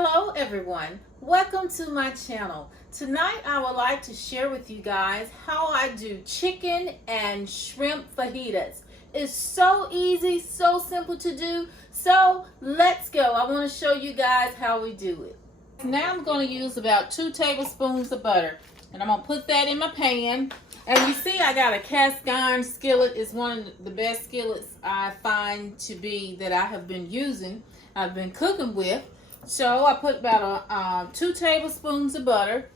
Hello everyone, welcome to my channel. Tonight I would like to share with you guys how I do chicken and shrimp fajitas. It's so easy, so simple to do, so let's go. I want to show you guys how we do it. Now I'm going to use about 2 tablespoons of butter, and I'm going to put that in my pan. And you see I got a cast iron skillet. It's one of the best skillets I find to be that I have been using, I've been cooking with. So I put about 2 tablespoons of butter.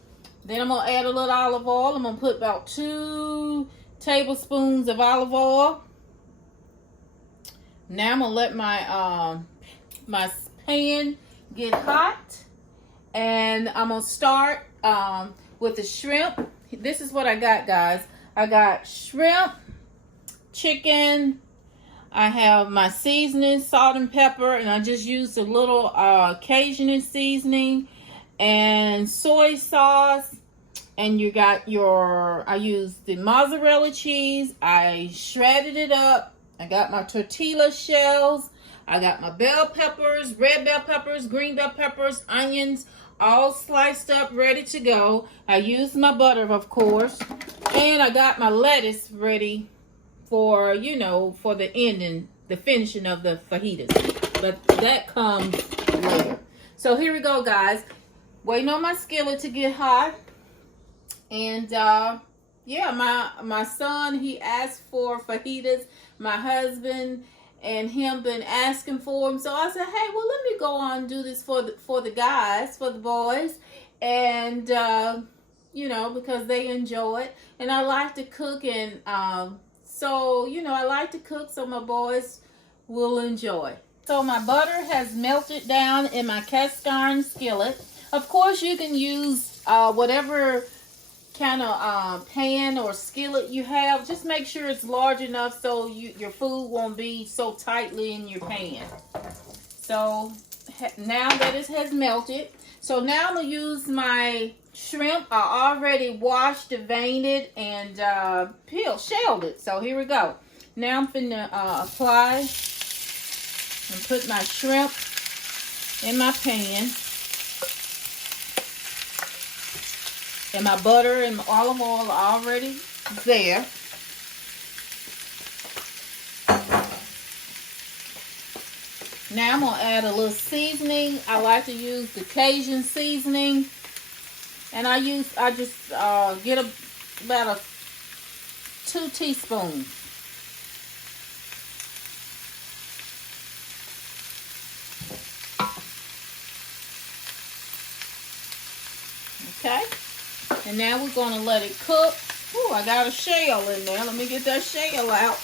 Then I'm going to add a little olive oil. I'm going to put about 2 tablespoons of olive oil. Now I'm going to let my pan get hot. And I'm going to start with the shrimp. This is what I got, guys. I got shrimp, chicken. I have my seasoning, salt and pepper, and I just used a little Cajun seasoning and soy sauce. And you got I used the mozzarella cheese. I shredded it up. I got my tortilla shells. I got my bell peppers, red bell peppers, green bell peppers, onions, all sliced up, ready to go. I used my butter, of course. And I got my lettuce ready for, for the ending, the finishing of the fajitas. But that comes later. So here we go, guys. Waiting on my skillet to get hot. And yeah, my son, he asked for fajitas. My husband and him been asking for them. So I said, hey, well, let me go on and do this for the guys, for the boys. And because they enjoy it. And I like to cook, and so, I like to cook so my boys will enjoy. So my butter has melted down in my cast iron skillet. Of course, you can use whatever kind of pan or skillet you have. Just make sure it's large enough so your food won't be so tightly in your pan. So now that it has melted, so now I'm going to use my shrimp. I already washed, veined it, and shelled it. So here we go. Now I'm finna apply and put my shrimp in my pan. And my butter and my olive oil are already there. Now I'm going to add a little seasoning. I like to use the Cajun seasoning. And I just get about 2 teaspoons. Okay. And now we're going to let it cook. Oh, I got a shell in there. Let me get that shell out.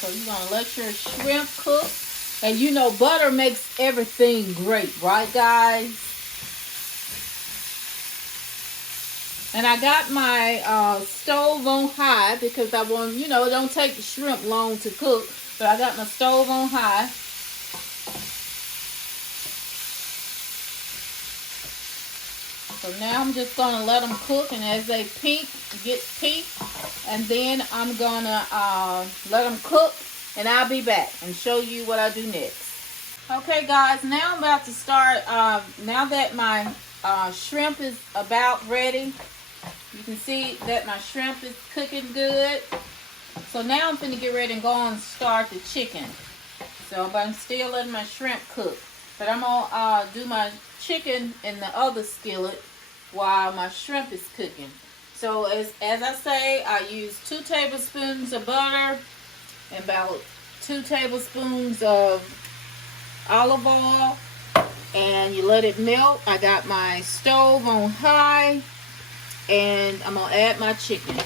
So you're going to let your shrimp cook. And butter makes everything great, right, guys? And I got my stove on high because I want, it don't take the shrimp long to cook. But I got my stove on high. So now I'm just going to let them cook, and as they get pink, and then I'm going to let them cook, and I'll be back and show you what I do next. Okay, guys, now I'm about to start. Now that my shrimp is about ready, you can see that my shrimp is cooking good. So now I'm going to get ready and go on and start the chicken. So, but I'm still letting my shrimp cook. But I'm going to do my chicken in the other skillet while my shrimp is cooking. So as I say, I use 2 tablespoons of butter and about 2 tablespoons of olive oil, and you let it melt. I got my stove on high, and I'm gonna add my chicken.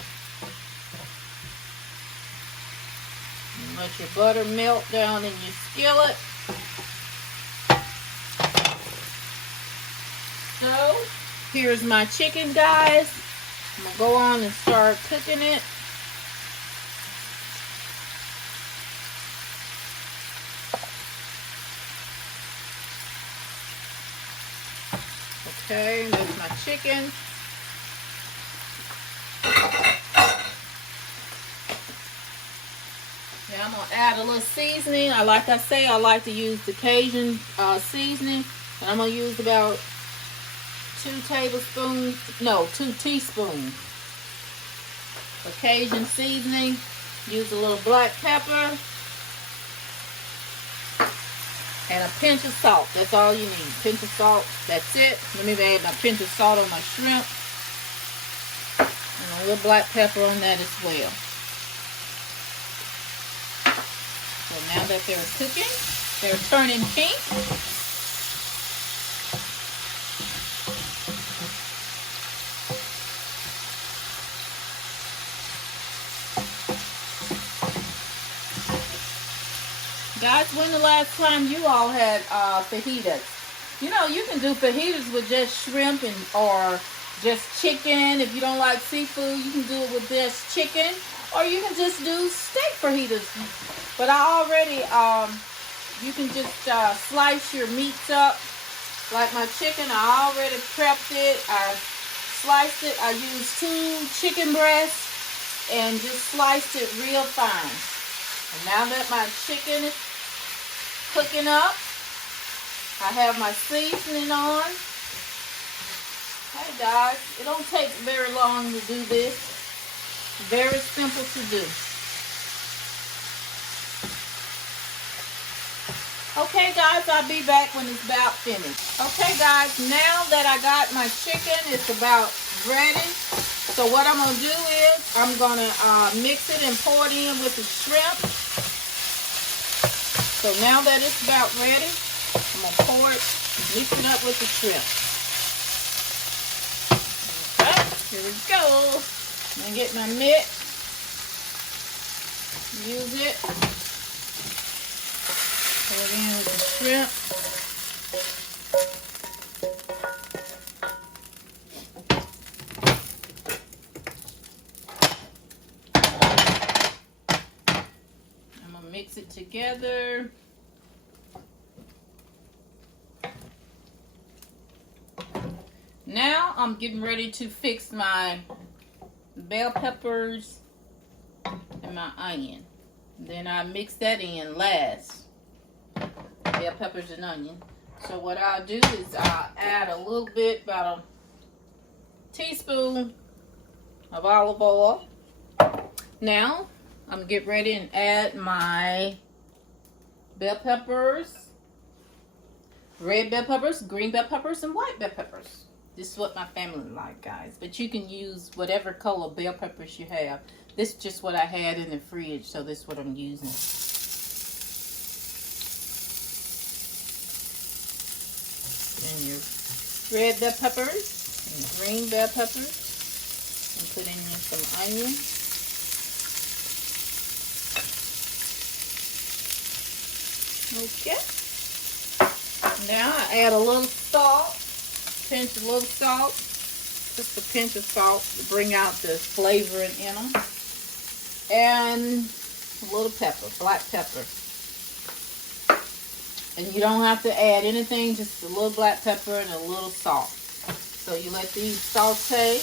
Let your butter melt down in your skillet. So here's my chicken, guys. I'm going to go on and start cooking it. Okay, there's my chicken. Now I'm gonna add a little seasoning. Like I say, I like to use the Cajun seasoning. And I'm gonna use about 2 teaspoons of Cajun seasoning. Use a little black pepper and a pinch of salt. That's all you need. Pinch of salt. That's it. Let me add my pinch of salt on my shrimp. And a little black pepper on that as well. So now that they're cooking, they're turning pink. Guys, when the last time you all had fajitas? You know, you can do fajitas with just shrimp or just chicken. If you don't like seafood, you can do it with just chicken. Or you can just do steak fajitas. But I already, you can just slice your meats up. Like my chicken, I already prepped it. I sliced it. I used 2 chicken breasts and just sliced it real fine. And now that my chicken is cooking up, I have my seasoning on. Hey guys, it don't take very long to do this. Very simple to do. Okay guys, I'll be back when it's about finished. Okay guys, now that I got my chicken, it's about ready. So what I'm going to do is, I'm going to mix it and pour it in with the shrimp. So now that it's about ready, I'm going to pour it, mix it up with the shrimp. Okay, here we go. I'm going to get my mitt. Use it. Pour it in with the shrimp. Mix it together. Now I'm getting ready to fix my bell peppers and my onion. Then I mix that in last. Bell peppers and onion. So what I'll do is I'll add a little bit, about a teaspoon of olive oil. Now I'm gonna get ready and add my bell peppers, red bell peppers, green bell peppers, and white bell peppers. This is what my family like, guys. But you can use whatever color bell peppers you have. This is just what I had in the fridge, so this is what I'm using. And your red bell peppers and green bell peppers. And put in some onion. Okay. Now I add a little salt, pinch a little salt, just a pinch of salt to bring out the flavoring in them, and a little pepper, black pepper. And you don't have to add anything, just a little black pepper and a little salt. So you let these saute,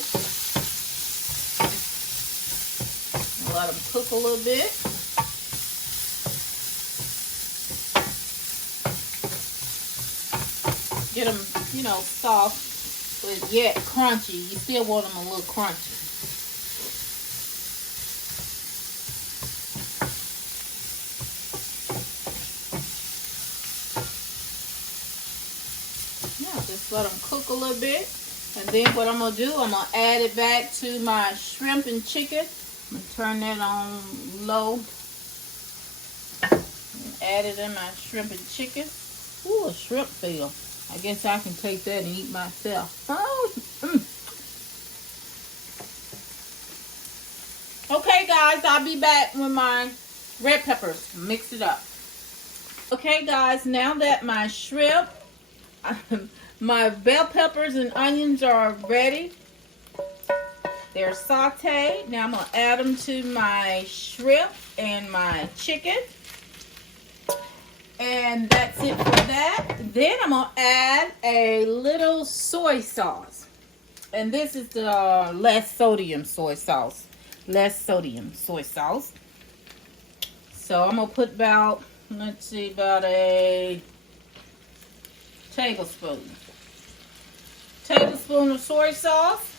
and let them cook a little bit. Get them, you know, soft, but yet crunchy. You still want them a little crunchy. Now, just let them cook a little bit. And then what I'm going to do, I'm going to add it back to my shrimp and chicken. I'm going to turn that on low. And add it in my shrimp and chicken. Ooh, a shrimp feel. I guess I can take that and eat myself. Oh. Okay, guys, I'll be back with my red peppers. Mix it up. Okay, guys, now that my shrimp, my bell peppers and onions are ready. They're sauteed. Now I'm going to add them to my shrimp and my chicken. And that's it for that. Then I'm going to add a little soy sauce. And this is the less sodium soy sauce. Less sodium soy sauce. So I'm going to put about, let's see, about a tablespoon. Tablespoon of soy sauce.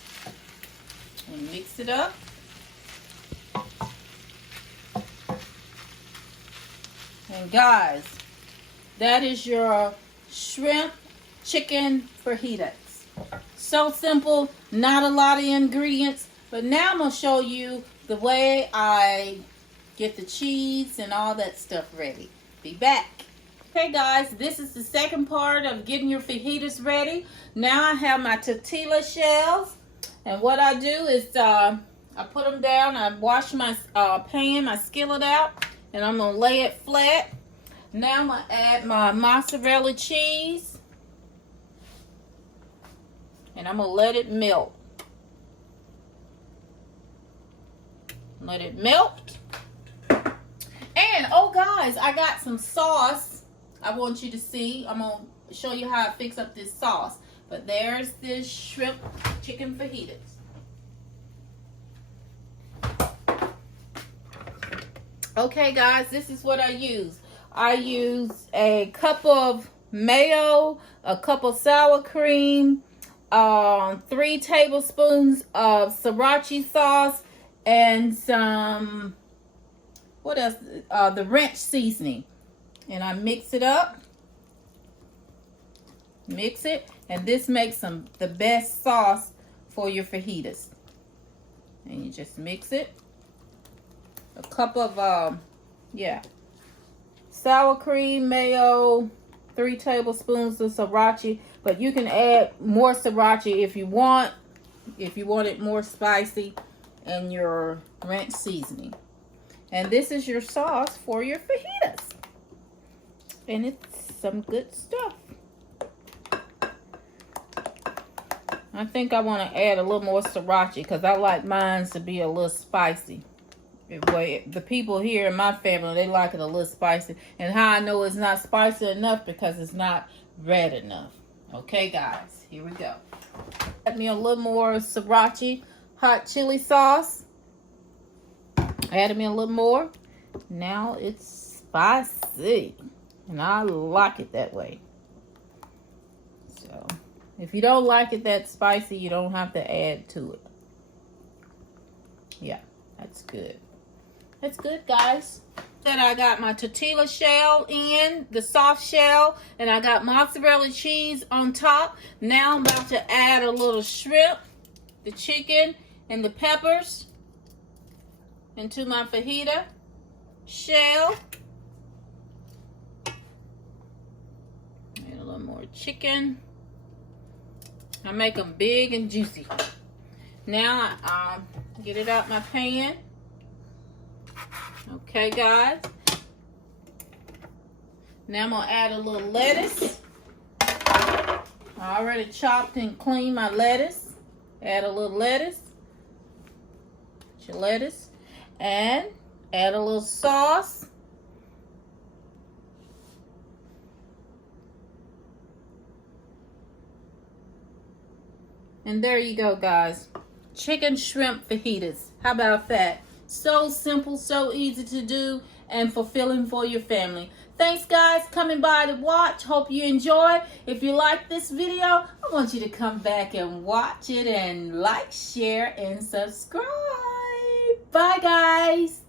And mix it up. And guys, that is your shrimp chicken fajitas. So simple, not a lot of ingredients. But now I'm going to show you the way I get the cheese and all that stuff ready. Be back. Okay guys, this is the second part of getting your fajitas ready. Now I have my tortilla shells. And what I do is I put them down. I wash my pan, my skillet out. And I'm going to lay it flat. Now I'm going to add my mozzarella cheese. And I'm going to let it melt. Let it melt. And, oh guys, I got some sauce I want you to see. I'm going to show you how I fix up this sauce. But there's this shrimp chicken fajitas. Okay guys, this is what I use. I use a cup of mayo, a cup of sour cream, 3 tablespoons of Sriracha sauce, and some, what else? The ranch seasoning. And I mix it up. Mix it. And this makes the best sauce for your fajitas. And you just mix it. A cup of, sour cream, mayo, 3 tablespoons of Sriracha. But you can add more Sriracha if you want it more spicy, and your ranch seasoning. And this is your sauce for your fajitas. And it's some good stuff. I think I want to add a little more Sriracha because I like mine to be a little spicy. The people here in my family, they like it a little spicy. And how I know it's not spicy enough, because it's not red enough. Okay, guys, here we go. Add me a little more Sriracha hot chili sauce. Add me a little more. Now it's spicy. And I like it that way. So, if you don't like it that spicy, you don't have to add to it. Yeah, that's good. That's good, guys. Then I got my tortilla shell in, the soft shell, and I got mozzarella cheese on top. Now I'm about to add a little shrimp, the chicken, and the peppers into my fajita shell. And a little more chicken. I make them big and juicy. Now I get it out my pan. Okay, guys. Now I'm going to add a little lettuce. I already chopped and cleaned my lettuce. Add a little lettuce. Put your lettuce. And add a little sauce. And there you go, guys. Chicken shrimp fajitas. How about that? So simple, so easy to do, and fulfilling for your family. Thanks, guys, coming by to watch. Hope you enjoy. If you like this video, I want you to come back and watch it and like, share, and subscribe. Bye, guys.